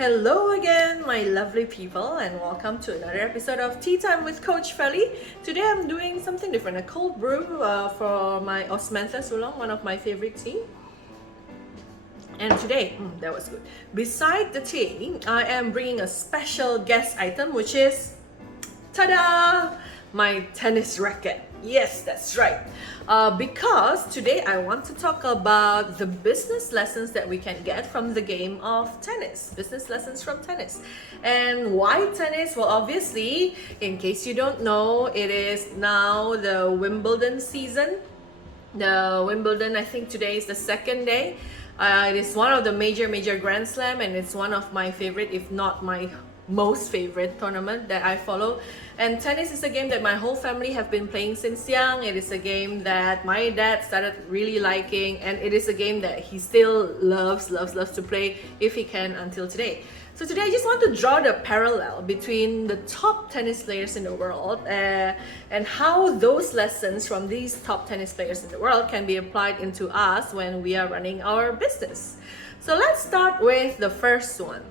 Hello again, my lovely people, and welcome to another episode of Tea Time with Coach Felie. Today I'm doing something different, a cold brew for my Osmanthus oolong, one of my favorite tea. And today, that was good. Beside the tea, I am bringing a special guest item, which is, ta-da! My tennis racket. Yes, that's right. Because today I want to talk about the business lessons that we can get from the game of tennis. Business lessons from tennis. And why tennis? Well, obviously, in case you don't know, it is now the Wimbledon season. The Wimbledon, I think today is the second day. It is one of the major Grand Slam, and it's one of my favorite, if not my most favorite tournament that I follow. And tennis is a game that my whole family have been playing since young. It is a game that my dad started really liking, and it is a game that he still loves to play if he can until today. So today I just want to draw the parallel between the top tennis players in the world and how those lessons from these top tennis players in the world can be applied into us when we are running our business. So let's start with the first one.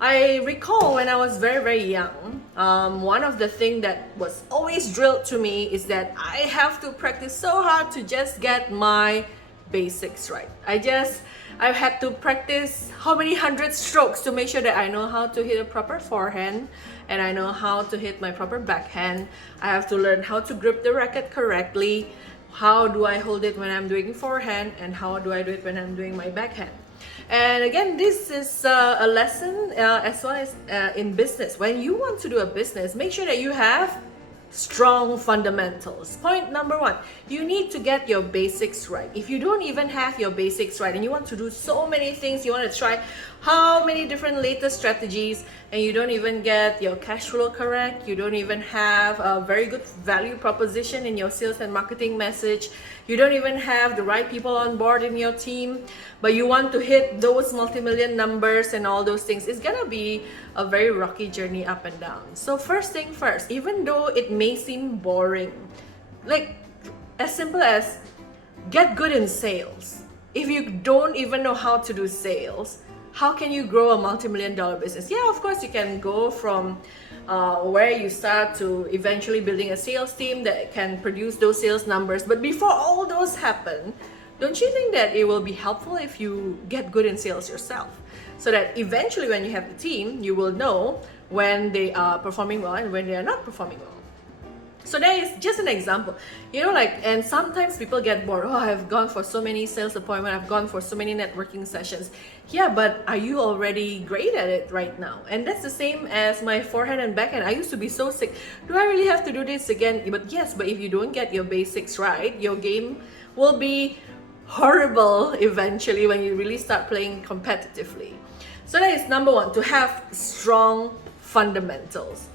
I recall when I was very young, one of the things that was always drilled to me is that I have to practice so hard to just get my basics right. I've had to practice how many hundred strokes to make sure that I know how to hit a proper forehand and I know how to hit my proper backhand. I have to learn how to grip the racket correctly. How do I hold it when I'm doing forehand, and how do I do it when I'm doing my backhand? And again, this is a lesson as well as in business. When you want to do a business, make sure that you have strong fundamentals. Point number one, you need to get your basics right. If you don't even have your basics right and you want to do so many things, you want to try how many different latest strategies, and you don't even get your cash flow correct, you don't even have a very good value proposition in your sales and marketing message, you don't even have the right people on board in your team, but you want to hit those multi-million numbers and all those things, it's gonna be a very rocky journey up and down. So first thing first, even though it may seem boring, like as simple as get good in sales. If you don't even know how to do sales, how can you grow a multi-million dollar business? Yeah, of course you can go from where you start to eventually building a sales team that can produce those sales numbers. But before all those happen, don't you think that it will be helpful if you get good in sales yourself? So that eventually when you have the team, you will know when they are performing well and when they are not performing well. So that is just an example, and sometimes people get bored. Oh, I've gone for so many sales appointments, I've gone for so many networking sessions. Yeah, but are you already great at it right now? And that's the same as my forehand and backhand. I used to be so sick. Do I really have to do this again? But yes, but if you don't get your basics right, your game will be horrible eventually when you really start playing competitively. So that is number one, to have strong fundamentals.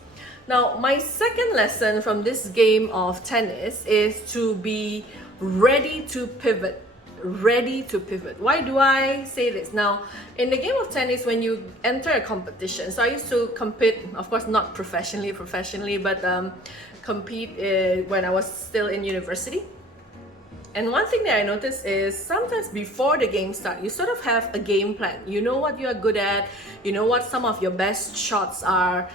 Now, my second lesson from this game of tennis is to be ready to pivot. Ready to pivot. Why do I say this? Now, in the game of tennis, when you enter a competition, so I used to compete, of course, not professionally, but compete when I was still in university. And one thing that I noticed is sometimes before the game starts, you sort of have a game plan. You know what you are good at, you know what some of your best shots are.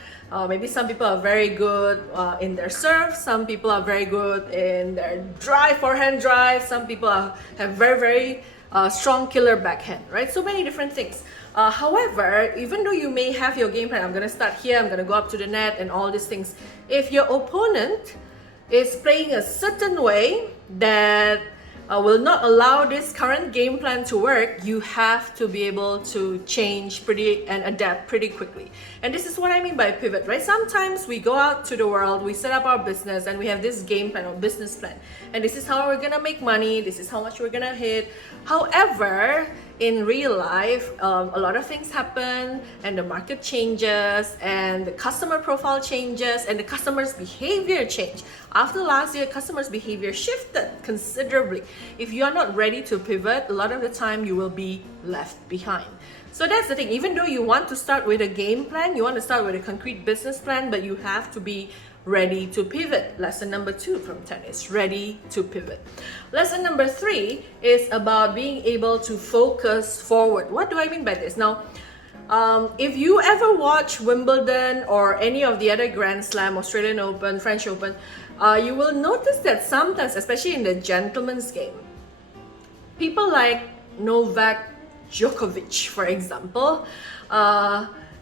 Maybe some people are very good in their serve, some people are very good in their forehand drive, some people have very strong killer backhand, right? So many different things. However, even though you may have your game plan, I'm going to start here, I'm going to go up to the net and all these things, if your opponent is playing a certain way that will not allow this current game plan to work, you have to be able to change and adapt pretty quickly. And this is what I mean by pivot, right? Sometimes we go out to the world, we set up our business, and we have this game plan or business plan. And this is how we're gonna make money, this is how much we're gonna hit. However, in real life, a lot of things happen, and the market changes, and the customer profile changes, and the customer's behavior change. After last year, customers' behavior shifted considerably. If you are not ready to pivot, a lot of the time you will be left behind. So that's the thing. Even though you want to start with a game plan, you want to start with a concrete business plan, but you have to be ready to pivot. Lesson number 2 from tennis, ready to pivot. Lesson number 3 is about being able to focus forward. What do I mean by this? Now, If you ever watch Wimbledon or any of the other Grand Slam, Australian Open, French Open, you will notice that sometimes, especially in the gentleman's game, people like Novak Djokovic, for example,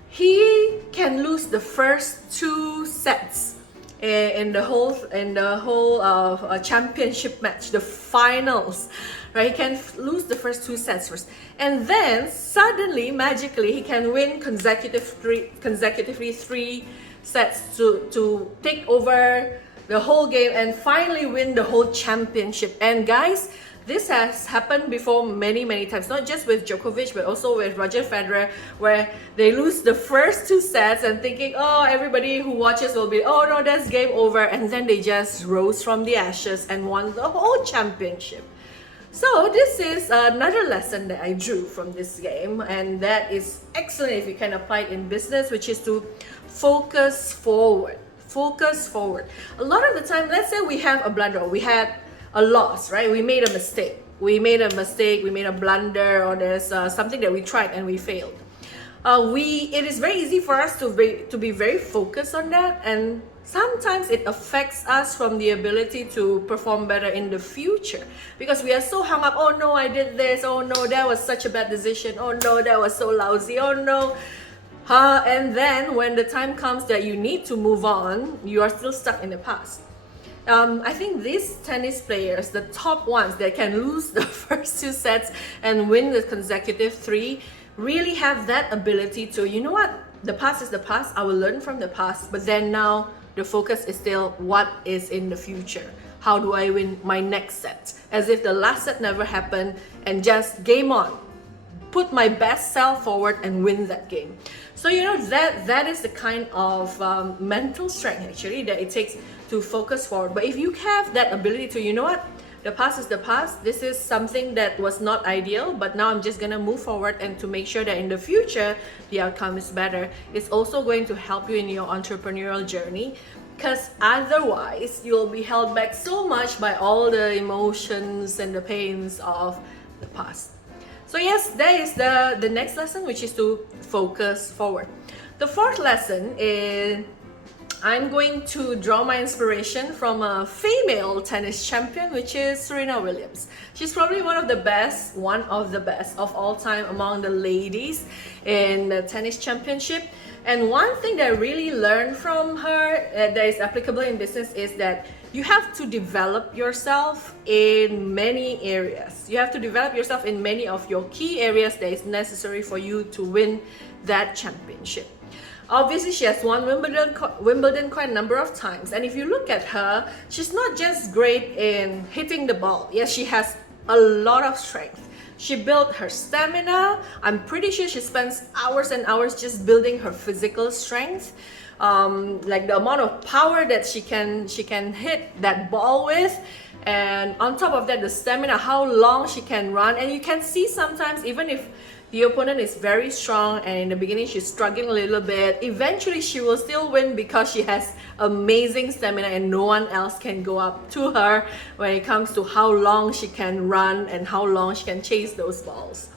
he can lose the first 2 sets in the whole championship match, the finals, right? He can lose the first 2 sets first, and then suddenly, magically, he can win consecutively 3 sets to take over the whole game and finally win the whole championship. And guys, this has happened before many times, not just with Djokovic, but also with Roger Federer, where they lose the first 2 sets and thinking, oh, everybody who watches will be, oh no, that's game over. And then they just rose from the ashes and won the whole championship. So this is another lesson that I drew from this game, and that is excellent if you can apply it in business, which is to focus forward. Focus forward. A lot of the time, let's say we have a blunder, we had a loss, right? We made a mistake. We made a blunder, or there's something that we tried and we failed. It is very easy for us to be very focused on that, and sometimes it affects us from the ability to perform better in the future, because we are so hung up. Oh no, I did this. Oh no, that was such a bad decision. Oh no, that was so lousy. Oh no. And then when the time comes that you need to move on, you are still stuck in the past. I think these tennis players, the top ones that can lose the first 2 sets and win the consecutive 3, really have that ability to, you know what, the past is the past, I will learn from the past, but then now the focus is still what is in the future. How do I win my next set? As if the last set never happened, and just game on. Put my best self forward and win that game. So you know, that is the kind of mental strength actually that it takes to focus forward. But if you have that ability to, you know what, the past is the past, this is something that was not ideal, but now I'm just gonna move forward, and to make sure that in the future the outcome is better, it's also going to help you in your entrepreneurial journey, because otherwise you'll be held back so much by all the emotions and the pains of the past. So yes, that is the next lesson, which is to focus forward. The 4th lesson is, I'm going to draw my inspiration from a female tennis champion, which is Serena Williams. She's probably one of the best of all time among the ladies in the tennis championship. And one thing that I really learned from her that is applicable in business is that you have to develop yourself in many areas. You have to develop yourself in many of your key areas that is necessary for you to win that championship. Obviously, she has won Wimbledon quite a number of times. And if you look at her, she's not just great in hitting the ball. Yes, she has a lot of strength. She built her stamina. I'm pretty sure she spends hours and hours just building her physical strength. Like the amount of power that she can hit that ball with, and on top of that, the stamina, how long she can run. And you can see sometimes, even if the opponent is very strong and in the beginning she's struggling a little bit, eventually she will still win because she has amazing stamina and no one else can go up to her when it comes to how long she can run and how long she can chase those balls.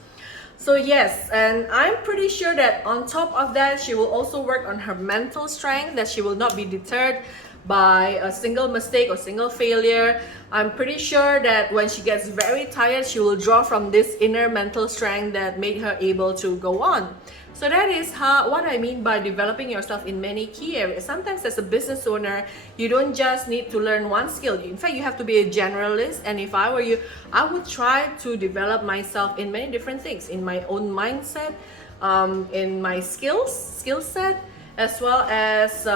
So yes, and I'm pretty sure that on top of that, she will also work on her mental strength, that she will not be deterred by a single mistake or single failure. I'm pretty sure that when she gets very tired, she will draw from this inner mental strength that made her able to go on. So that is what I mean by developing yourself in many key areas. Sometimes as a business owner, you don't just need to learn one skill. In fact, you have to be a generalist. And if I were you, I would try to develop myself in many different things, in my own mindset, in my skill set, as well as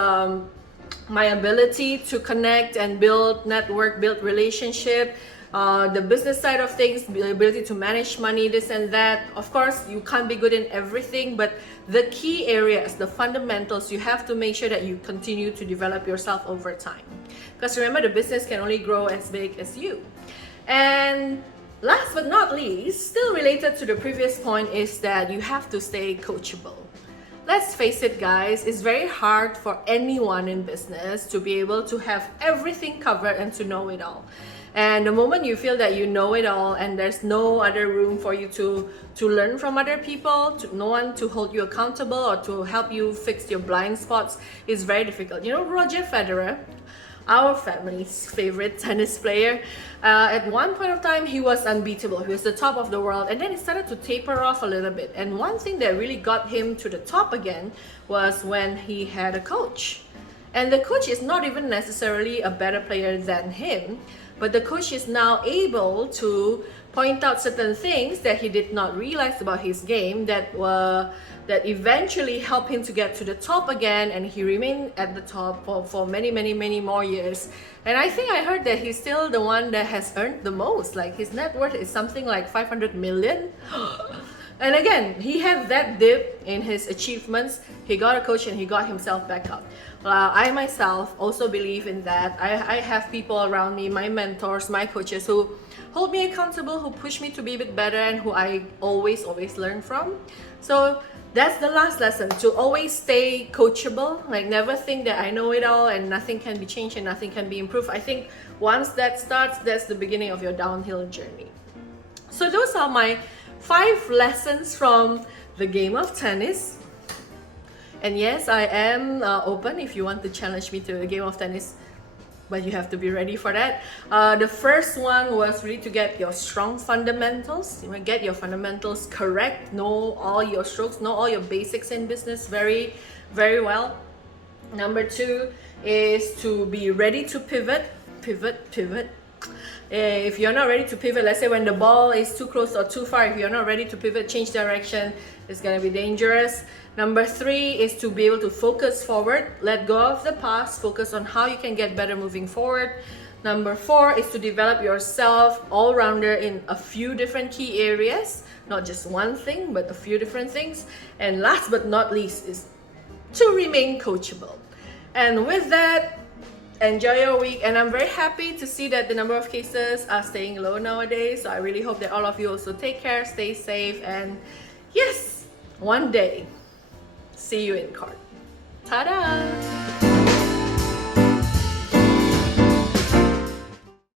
my ability to connect and build network, build relationship, the business side of things, the ability to manage money, this and that. Of course, you can't be good in everything, but the key areas, the fundamentals, you have to make sure that you continue to develop yourself over time. Because remember, the business can only grow as big as you. And last but not least, still related to the previous point, is that you have to stay coachable. Let's face it, guys, it's very hard for anyone in business to be able to have everything covered and to know it all. And the moment you feel that you know it all and there's no other room for you to learn from other people, no one to hold you accountable or to help you fix your blind spots, is very difficult. You know, Roger Federer, our family's favorite tennis player, at one point of time he was unbeatable. He was the top of the world, and then it started to taper off a little bit. And one thing that really got him to the top again was when he had a coach. And the coach is not even necessarily a better player than him, but the coach is now able to point out certain things that he did not realize about his game that eventually helped him to get to the top again, and he remained at the top for many more years. And I think I heard that he's still the one that has earned the most. Like, his net worth is something like 500 million. And again, he had that dip in his achievements. He got a coach and he got himself back up. I myself also believe in that. I have people around me, my mentors, my coaches, who hold me accountable, who push me to be a bit better, and who I always learn from. So that's the last lesson, to always stay coachable. Like, never think that I know it all and nothing can be changed and nothing can be improved. I think once that starts, that's the beginning of your downhill journey. So those are my 5 lessons from the game of tennis. And yes, I am open if you want to challenge me to a game of tennis, but you have to be ready for that. The first one was really to get your strong fundamentals. You want to get your fundamentals correct, know all your strokes, know all your basics in business very well. Number 2 is to be ready to pivot. If you're not ready to pivot, let's say when the ball is too close or too far, if you're not ready to pivot, change direction, it's gonna be dangerous. Number 3 is to be able to focus forward, let go of the past, focus on how you can get better moving forward. Number 4 is to develop yourself all-rounder in a few different key areas, not just one thing, but a few different things. And last but not least is to remain coachable. And with that, enjoy your week, and I'm very happy to see that the number of cases are staying low nowadays. So I really hope that all of you also take care, stay safe, and yes, one day, see you in court. Ta-da!